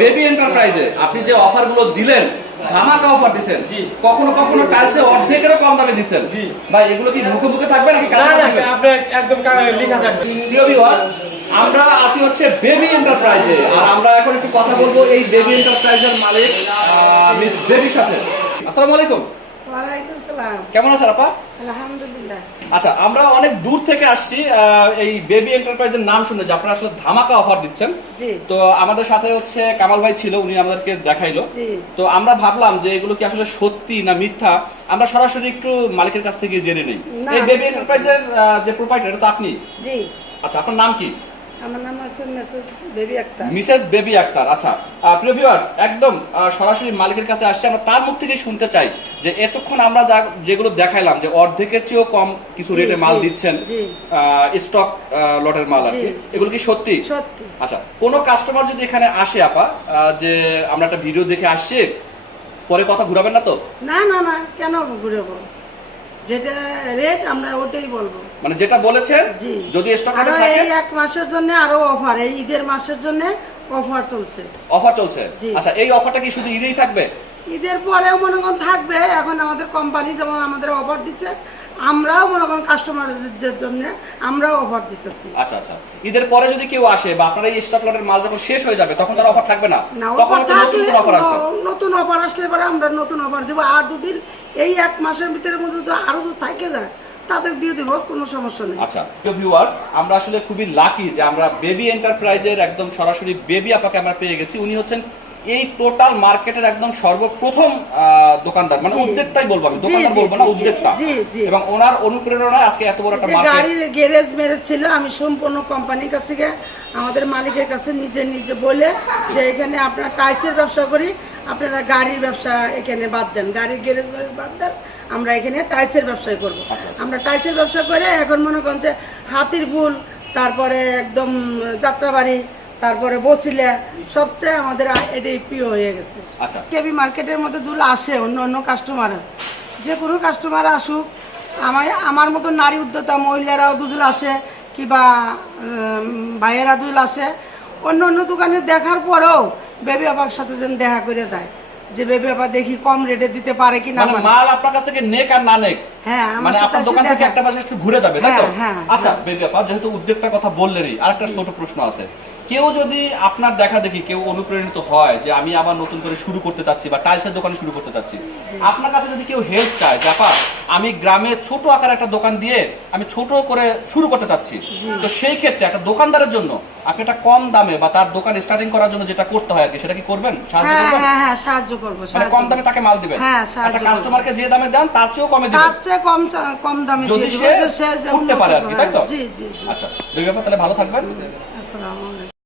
Baby এন্টারপ্রাইজে আপনি যে অফারগুলো দিলেন ধামাকা অফার দিচ্ছেন কখনো কখনো টাইলসে অর্ধেকেরও কম দামে দিচ্ছেন ভাই এগুলো কি মুখে মুখে থাকবে নাকি না না থাকবে? একদম লেখা থাকবে। প্রিয় ভিউয়ার্স আমরা আছি হচ্ছে বেবি এন্টারপ্রাইজে আর আমরা এখন একটু কথা বলব এই বেবি এন্টারপ্রাইজের মালিক মিস বেবির সাথে। আসসালামু আলাইকুম। কেমন আছেন আপা? আলহামদুলিল্লাহ। আচ্ছা আমরা অনেক দূর থেকে আসছি এই বেবি এন্টারপ্রাইজের নাম শুনে যে আপনারা আসলে ধামাকা অফার দিচ্ছেন। তো আমাদের সাথে হচ্ছে কামাল ভাই ছিল উনি আমাদেরকে দেখাইলো। তো আমরা ভাবলাম যে এগুলো কি আসলে সত্যি না মিথ্যা? আমরা সরাসরি একটু মালিকের কাছ থেকে জেনে নেই। এই বেবি এন্টারপ্রাইজের যে প্রোপাইটার এটা তো আপনি? জি। আচ্ছা আপনার নাম কি? আমার নাম আছে মেসেজ বেবি আক্তার। মিসেস বেবি আক্তার আচ্ছা। প্রিয় ভিউয়ার্স একদম সরাসরি মালিকের কাছে আসছে। আমরা তার মুখ থেকে শুনতে চাই যে এতক্ষণ আমরা যা যেগুলো দেখাইলাম যে অর্ধেকের চেয়েও কম কিছু রেটে মাল দিচ্ছেন। স্টক লটের মাল আর কি। এগুলো কি সত্যি? সত্যি। আচ্ছা কোন কাস্টমার যদি এখানে আসে আপা যে আমরা একটা ভিডিও দেখে আসছি পরে কথা ঘুরাবেন না তো? না না না কেন ঘুরেবো? যেটা রেট আমরা ওটাই বলব। মানে যেটা বলেছেন যদি স্টক আরও থাকে? এই এক মাসের জন্য আরও অফার এই ঈদের মাসের জন্য অফার চলছে। অফার চলছে। আচ্ছা এই অফারটা কি শুধু ঈদেই থাকবে? ঈদের পরেও মনে করেন থাকবে এখন আমাদের কোম্পানি যেমন আমাদের অফার দিচ্ছে আমরাও মনে করেন কাস্টমারদের জন্য আমরাও অফার দিতেছি। আচ্ছা আচ্ছা। ঈদের পরে যদি কেউ আসে বা আপনার এই স্টক লটের মাল যখন শেষ হয়ে যাবে তখন তার অফার থাকবে না? না তখন অফার নতুন থাকলে অফার আসবে। নতুন অফার আসলে পরে আমরা নতুন অফার দিব। আর দুদিন এই এক মাসের ভিতরে মধ্যে তো আরও তো থাকে যায় তাদের দিয়ে দিব কোনো সমস্যা নেই। আচ্ছা প্রিয় ভিউয়ার্স আমরা আসলে খুবই লাকি যে আমরা বেবি এন্টারপ্রাইজের একদম সরাসরি বেবি আপাকে আমরা পেয়ে গেছি। উনি হচ্ছেন এই টোটাল মার্কেটের একদম সর্বপ্রথম দোকানদার মানে উদ্যোক্তাই বলব আমি দোকানদার বলব না উদ্যোক্তা জি, জি। এবং ওনার অনুপ্রেরণায় আজকে এত বড় একটা মার্কেট গাড়ির গ্যারেজ মেরেজ ছিল আমি সম্পূর্ণ কোম্পানির কাছ আমাদের মালিকের কাছে নিজে নিজে বলে যে এখানে আপনার টাইসের ব্যবসা করি আপনারা গাড়ির ব্যবসা এখানে বাদ দেন গাড়ির গ্যারেজ বাদ দেন আমরা এখানে টাইসের ব্যবসায় করব আচ্ছা, আচ্ছা। আমরা টাইসের ব্যবসা করে এখন মনে করেন যে হাতির পুল তারপরে একদম যাত্রাবাড়ি তারপরে বসিলা সবচেয়ে আমাদের এটাই প্রিয় হয়ে গেছে। আচ্ছা। কেবি মার্কেটের মধ্যে দুল আসে অন্য অন্য কাস্টমার যে কোনো কাস্টমার আসুক আমার আমার মতো নারী উদ্যোতা মহিলারাও দুদুল আসে কিবা ভাইয়েরা দুল আসে। অন্য অন্য দোকানে দেখার পরেও বেবি আপার সাথে যেন দেখা করে যায়। যে বেবি আপা দেখি কম রেটে দিতে পারে কি না মানে মাল আপনার কাছ থেকে নেক আর না নেক। হ্যাঁ মানে আপনার দোকান থেকে একটা পাশে ঘুরে যাবে তাই তো? হ্যাঁ, হ্যাঁ, আচ্ছা। বেবি আপা যেহেতু উদ্যোগটার কথা বললেনই আরেকটা ছোট প্রশ্ন আছে। কেউ যদি আপনার দেখা দেখি কেউ অনুপ্রেরিত হয় যে আমি আবার নতুন করে শুরু করতে চাচ্ছি বা টাইলসের দোকানে শুরু করতে চাচ্ছি আপনার কাছে যদি কেউ হেল্প চায় আমি গ্রামে ছোট আকার একটা দোকান দিয়ে আমি ছোট করে শুরু করতে চাচ্ছি। তো সেই ক্ষেত্রে একটা দোকানদারের জন্য আপনি একটা কম দামে বা তার দোকান স্টার্টিং করার জন্য যেটা করতে হয় আর কি সেটা কি করবেন? সাহায্য হ্যাঁ করবেন? হ্যাঁ হ্যাঁ সাহায্য করব মানে কম দামে তাকে মাল দিবেন। হ্যাঁ, সাহায্য কাস্টমারকে যে দামে দেন তার চেয়েও কমে দিবেন। তার চেয়ে কম কম দামে যদি সে উঠতে পারে আর কি তাই তো? জি জি জি। আচ্ছা দুই ব্যাপার তাহলে ভালো থাকবেন। আসসালামু আলাইকুম।